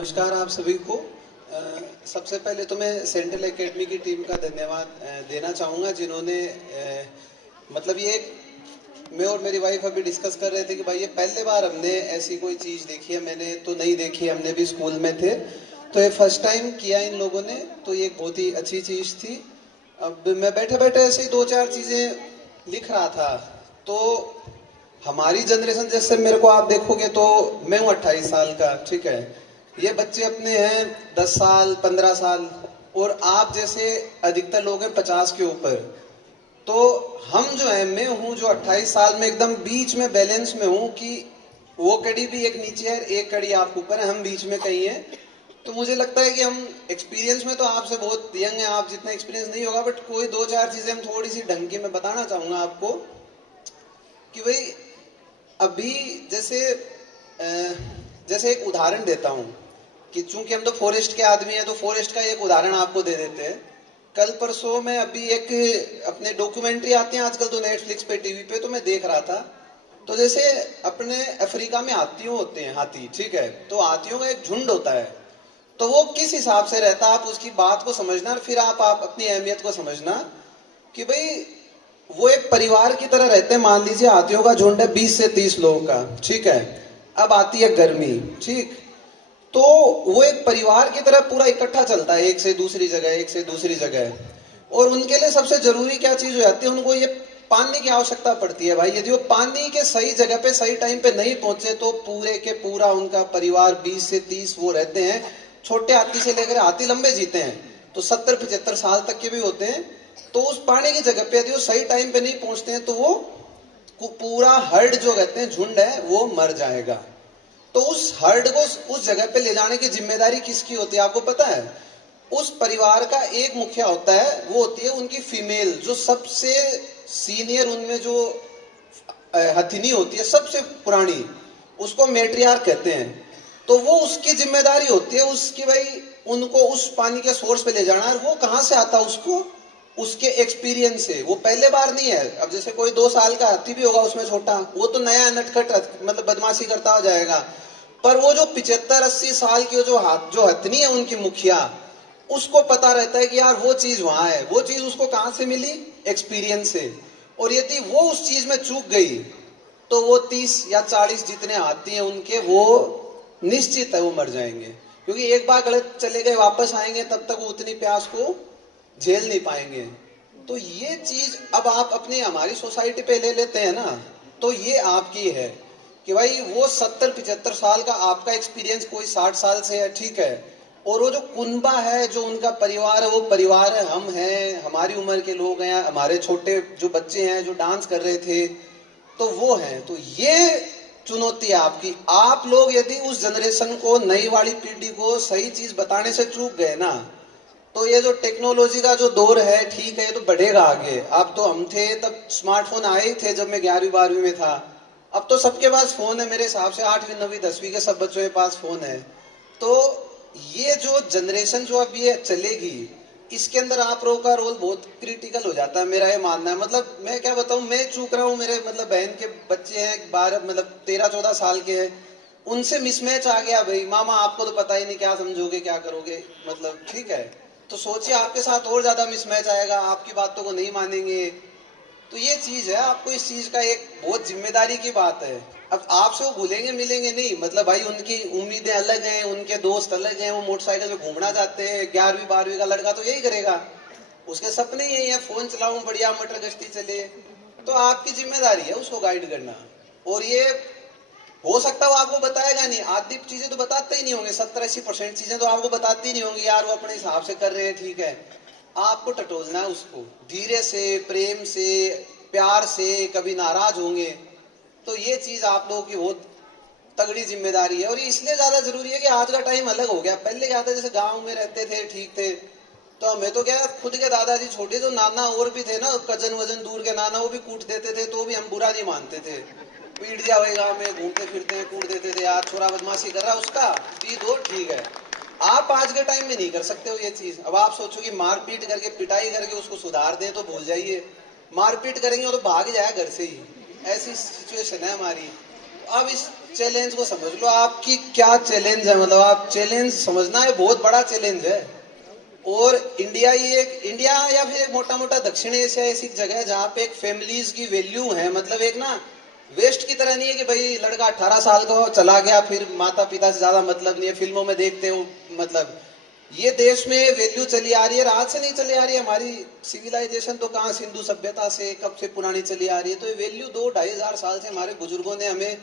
नमस्कार आप सभी को। सबसे पहले तो मैं सेंट्रल एकेडमी की टीम का धन्यवाद देना चाहूँगा, जिन्होंने मतलब ये मैं और मेरी वाइफ अभी डिस्कस कर रहे थे कि भाई ये पहले बार हमने ऐसी कोई चीज़ देखी है। मैंने तो नहीं देखी, हमने भी स्कूल में थे, तो ये फर्स्ट टाइम किया इन लोगों ने, तो ये बहुत ही अच्छी चीज़ थी। अब मैं बैठे बैठे ऐसे ही दो चार चीज़ें लिख रहा था। तो हमारी जनरेशन, जैसे मेरे को आप देखोगे तो मैं हूँ 28 साल का, ठीक है। ये बच्चे अपने हैं 10 साल 15 साल, और आप जैसे अधिकतर लोग हैं 50 के ऊपर। तो हम जो है, मैं हूँ जो 28 साल में एकदम बीच में बैलेंस में हूँ कि वो कड़ी भी एक नीचे है, एक कड़ी आप ऊपर है, हम बीच में कहीं है। तो मुझे लगता है कि हम एक्सपीरियंस में तो आपसे बहुत यंग है, आप जितना एक्सपीरियंस नहीं होगा, बट कोई दो चार चीजें हम थोड़ी सी ढंग की मैं बताना चाहूंगा आपको कि भाई अभी जैसे जैसे एक उदाहरण देता हूँ कि चूंकि हम तो फॉरेस्ट के आदमी हैं, तो फॉरेस्ट का एक उदाहरण आपको दे देते हैं। कल परसों में अभी एक अपने डॉक्यूमेंट्री आती है आजकल तो नेटफ्लिक्स पे, टीवी पे, तो मैं देख रहा था। तो जैसे अपने अफ्रीका में हाथियों होते हैं, हाथी, ठीक है। तो हाथियों का एक झुंड होता है। तो वो किस हिसाब से रहता है, आप उसकी बात को समझना, फिर आप अपनी अहमियत को समझना कि भाई वो एक परिवार की तरह रहते हैं। मान लीजिए हाथियों का झुंड है 20 से 30 लोगों का, ठीक है। अब आती है गर्मी, ठीक। तो वो एक परिवार की तरह पूरा इकट्ठा चलता है, एक से दूसरी जगह, एक से दूसरी जगह। और उनके लिए सबसे जरूरी क्या चीज हो जाती है, उनको ये पानी की आवश्यकता पड़ती है। भाई यदि वो पानी के सही जगह पे सही टाइम पे नहीं पहुंचे, तो पूरे के पूरा उनका परिवार 20 से 30 वो रहते हैं। छोटे हाथी से लेकर, हाथी लंबे जीते हैं तो 70-75 साल तक के भी होते हैं। तो उस पानी की जगह पे यदि वो सही टाइम पे नहीं पहुंचते हैं, तो वो पूरा हर्ड जो कहते हैं, झुंड है, वो मर जाएगा। तो उस हर्ड को उस जगह पे ले जाने की जिम्मेदारी किसकी होती है, आपको पता है? उस परिवार का एक मुखिया होता है, वो होती है उनकी फीमेल, जो सबसे सीनियर उनमें जो हथिनी होती है, सबसे पुरानी, उसको मेट्रियार्क कहते हैं। तो वो उसकी जिम्मेदारी होती है उसकी, भाई उनको उस पानी के सोर्स पे ले जाना है। वो कहाँ से आता है उसको? उसके एक्सपीरियंस से। वो पहले बार नहीं है। अब जैसे कोई 2 साल का हाथी भी होगा उसमें छोटा, वो तो नया नटखट मतलब बदमाशी करता हो जाएगा। पर वो जो 75-80 साल की जो हथनी है उनकी मुखिया, उसको पता रहता है कि यार वो चीज वहां है। वो चीज उसको कहां से मिली? एक्सपीरियंस से। और यदि वो उस चीज में चूक गई, तो वो 30 या 40 जितने हाथी हैं उनके, वो निश्चित है वो मर जाएंगे। क्योंकि एक बार गलत चले गए, वापस आएंगे तब तक वो उतनी प्यास को झेल नहीं पाएंगे। तो ये चीज अब आप अपनी हमारी सोसाइटी पे ले लेते हैं ना, तो ये आपकी है कि भाई वो 70-75 साल का आपका एक्सपीरियंस कोई 60 साल से है, ठीक है। और वो जो कुनबा है, जो उनका परिवार है, वो परिवार है, हम हैं, हमारी उम्र के लोग हैं, हमारे छोटे जो बच्चे हैं जो डांस कर रहे थे, तो वो है। तो ये चुनौती है आपकी। आप लोग यदि उस जनरेशन को, नई वाली पीढ़ी को सही चीज बताने से चूक गए ना, तो ये जो टेक्नोलॉजी का जो दौर है, ठीक है, ये तो बढ़ेगा आगे। अब तो हम थे तब स्मार्टफोन आए ही थे जब मैं 11वीं 12वीं में था। अब तो सबके पास फोन है, मेरे हिसाब से 8वीं 9वीं 10वीं के सब बच्चों के पास फोन है। तो ये जो जनरेशन जो अब ये चलेगी, इसके अंदर आप लोगों का रोल बहुत क्रिटिकल हो जाता है, मेरा ये मानना है। मतलब मैं क्या बताऊं, मैं चूक रहा हूँ, मेरे मतलब बहन के बच्चे हैं 12 मतलब 13-14 साल के हैं, उनसे मिसमैच आ गया। भाई मामा आपको तो पता ही नहीं, क्या समझोगे क्या करोगे, मतलब ठीक है। तो सोचिए आपके साथ और ज्यादा मिसमैच आएगा, आपकी बातों को नहीं मानेंगे। तो ये चीज है, आपको इस चीज का एक बहुत जिम्मेदारी की बात है। अब आपसे वो भूलेंगे मिलेंगे नहीं, मतलब भाई उनकी उम्मीदें अलग हैं, उनके दोस्त अलग हैं, वो मोटरसाइकिल में घूमना चाहते हैं। 11वीं 12वीं का लड़का तो यही करेगा, उसके सपने यही है, फोन चलाऊं, बढ़िया मोटर गश्ती चले। तो आपकी जिम्मेदारी है उसको गाइड करना। और ये हो सकता है वो आपको बताएगा नहीं, आधी चीजें तो बताते ही नहीं होंगे, 70-80% चीजें तो आपको बताती ही नहीं होंगी, यार वो अपने हिसाब से कर रहे हैं, ठीक है। आपको टटोलना है उसको, धीरे से, प्रेम से, प्यार से। कभी नाराज होंगे, तो ये चीज आप लोगों की बहुत तगड़ी जिम्मेदारी है। और इसलिए ज्यादा जरूरी है कि आज का टाइम अलग हो गया। पहले क्या था, जैसे गांव में रहते थे, ठीक थे, तो हमें तो क्या, खुद के दादाजी छोटे, जो नाना और भी थे ना, कजन वजन दूर के नाना, वो भी कूट देते थे, तो भी हम बुरा नहीं मानते थे। पीट दिया भाई, गाँव में घूमते फिरते हैं, कूट देते थे, यार छोरा बदमाशी कर रहा, उसका दी दो, ठीक है। आप आज के टाइम में नहीं कर सकते हो ये चीज। अब आप सोचो कि मारपीट करके, पिटाई करके उसको सुधार दें, तो भूल जाइए। मारपीट करेंगे तो भाग जाए घर से ही, ऐसी सिचुएशन है हमारी। अब इस चैलेंज को समझ लो, आपकी क्या चैलेंज है, मतलब आप चैलेंज समझना है, बहुत बड़ा चैलेंज है। और इंडिया या फिर एक मोटा मोटा दक्षिण एशिया ऐसी जगह है जहाँ पे एक फैमिलीज की वैल्यू है, मतलब एक ना वेस्ट की तरह नहीं है कि भाई लड़का 18 साल का चला गया फिर माता पिता से ज्यादा मतलब नहीं है, फिल्मों में देखते हो। मतलब ये देश में वैल्यू चली आ रही है, रात से नहीं चली आ रही है। हमारी सिविलाइजेशन तो कहाँ, सिंधु सभ्यता से कब से पुरानी चली आ रही है। तो ये वैल्यू 2-2.5 हजार साल से हमारे बुजुर्गों ने हमें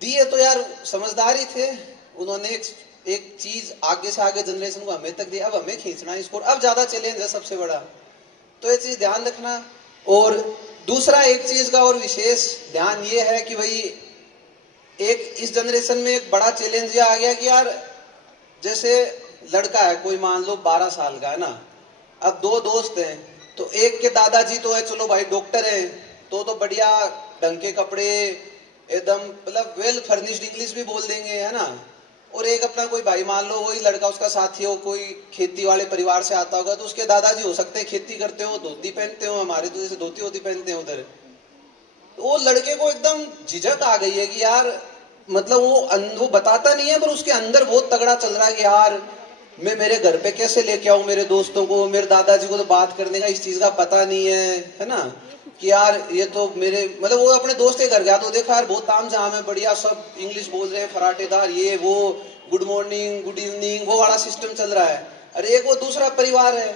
दी है। तो यार समझदार ही थे, उन्होंने एक चीज आगे से आगे जनरेशन को हमें तक दी, अब हमें खींचना है इसको, अब ज्यादा चैलेंज है सबसे बड़ा। तो ये चीज ध्यान रखना। और दूसरा एक चीज का और विशेष ध्यान ये है कि भाई एक इस जनरेशन में एक बड़ा चैलेंज ये आ गया कि यार जैसे लड़का है कोई, मान लो 12 साल का है ना, अब दो दोस्त हैं, तो एक के दादाजी तो है चलो भाई डॉक्टर है, तो बढ़िया ढंग के कपड़े एकदम मतलब वेल फर्निश्ड इंग्लिश भी बोल देंगे है ना। और एक अपना कोई भाई, मान लो वही लड़का उसका साथी हो, कोई खेती वाले परिवार से आता होगा, तो उसके दादाजी हो सकते हैं खेती करते हो, धोती पहनते हो, हमारे तो जैसे धोती होती पहनते हैं उधर। तो वो लड़के को एकदम झिझक आ गई है कि यार मतलब वो बताता नहीं है पर उसके अंदर बहुत तगड़ा चल रहा है कि यार मैं मेरे घर पे कैसे लेके आऊं मेरे दोस्तों को, मेरे दादाजी को तो बात करने का इस चीज का पता नहीं है ना। कि यार ये तो मेरे मतलब वो अपने दोस्त के घर गया तो देखा यार बहुत ताम झाम है, बढ़िया सब इंग्लिश बोल रहे हैं फराटेदार, ये वो गुड मॉर्निंग गुड इवनिंग वो वाला सिस्टम चल रहा है। अरे एक वो दूसरा परिवार है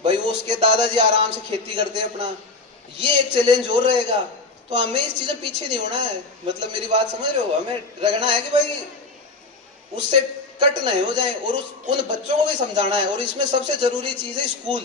भाई, वो उसके दादाजी आराम से खेती करते हैं अपना, ये एक चैलेंज और रहेगा। तो हमें इस चीज में पीछे नहीं होना है, मतलब मेरी बात समझ रहे हो, हमें रखना है कि भाई उससे कट नहीं हो जाए और उन बच्चों को भी समझाना है। और इसमें सबसे जरूरी चीज है स्कूल।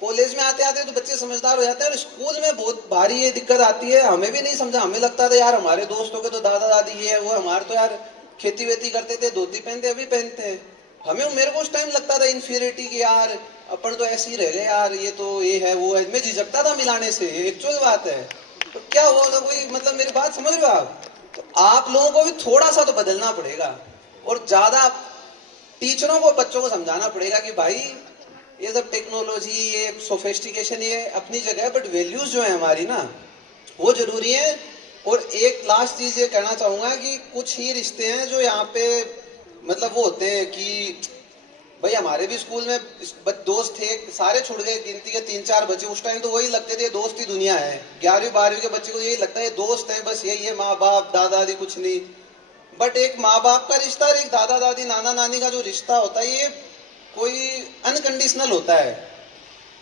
कॉलेज में आते आते तो बच्चे समझदार हो जाते हैं, और स्कूल में बहुत भारी ये दिक्कत आती है। हमें भी नहीं समझा, हमें लगता था यार हमारे दोस्तों के तो दादा दादी ये है वो, हमारे तो यार खेती वेती करते थे, धोती पहनते अभी पहनते हैं। हमें मेरे को उस टाइम लगता था इन्फीरियरिटी की, यार अपन तो ऐसे ही रह गए यार, ये तो ये है वो है, मैं झिझकता था मिलाने से, एक्चुअल बात है। तो क्या हुआ था कोई, मतलब मेरी बात समझ रहे हो आप। तो आप लोगों को भी थोड़ा सा तो बदलना पड़ेगा, और ज्यादा टीचरों को बच्चों को समझाना पड़ेगा कि भाई ये सब टेक्नोलॉजी ये सोफिस्टिकेशन ये अपनी जगह है, बट वैल्यूज जो है हमारी ना वो जरूरी है। और एक लास्ट चीज ये कहना चाहूंगा कि कुछ ही रिश्ते हैं जो यहाँ पे मतलब वो होते हैं कि भाई हमारे भी स्कूल में दोस्त थे, सारे छुड़ गए, गिनती के 3-4 बच्चे। उस टाइम तो वही लगते थे दोस्त ही दुनिया है, 11वीं 12वीं के बच्चे को यही लगता है दोस्त है बस यही है, माँ बाप दादा दादी कुछ नहीं। बट एक माँ बाप का रिश्ता और एक दादा दादी नाना नानी का जो रिश्ता होता है ये कोई अनकंडीशनल होता है।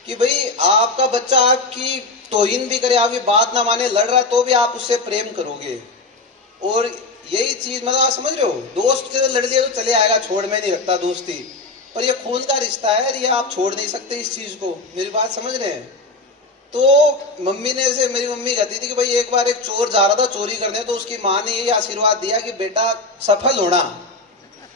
कि भाई आपका बच्चा आपकी तौहीन भी करे, आपकी बात ना माने, लड़ रहा है तो भी आप उससे प्रेम करोगे। और यही चीज मतलब आप समझ रहे हो, दोस्त से लड़ लिया तो चले आएगा, छोड़ में नहीं रखता दोस्ती, पर ये खून का रिश्ता है, ये आप छोड़ नहीं सकते इस चीज को। मेरी बात समझ रहे हैं। तो मम्मी ने से मेरी मम्मी कहती थी कि भाई एक बार एक चोर जा रहा था चोरी करने, तो उसकी माँ ने यही आशीर्वाद दिया कि बेटा सफल होना।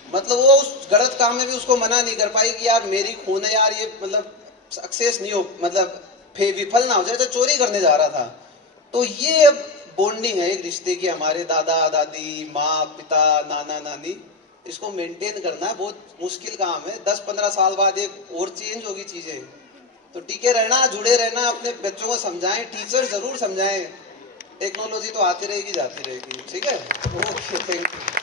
मतलब वो उस गलत काम में भी उसको मना नहीं कर पाई कि यार मेरी खून है यार, ये मतलब सक्सेस नहीं हो, मतलब विफल ना हो जाए, तो चोरी करने जा रहा था। तो ये बॉन्डिंग है एक रिश्ते की, हमारे दादा दादी माँ पिता नाना नानी, इसको मेंटेन करना है बहुत मुश्किल काम है। 10-15 साल बाद एक और चेंज होगी चीजें। तो टिके रहना, जुड़े रहना, अपने बच्चों को समझाएं, टीचर जरूर समझाएं। टेक्नोलॉजी तो आती रहेगी जाती रहेगी, ठीक है। Okay, thank you.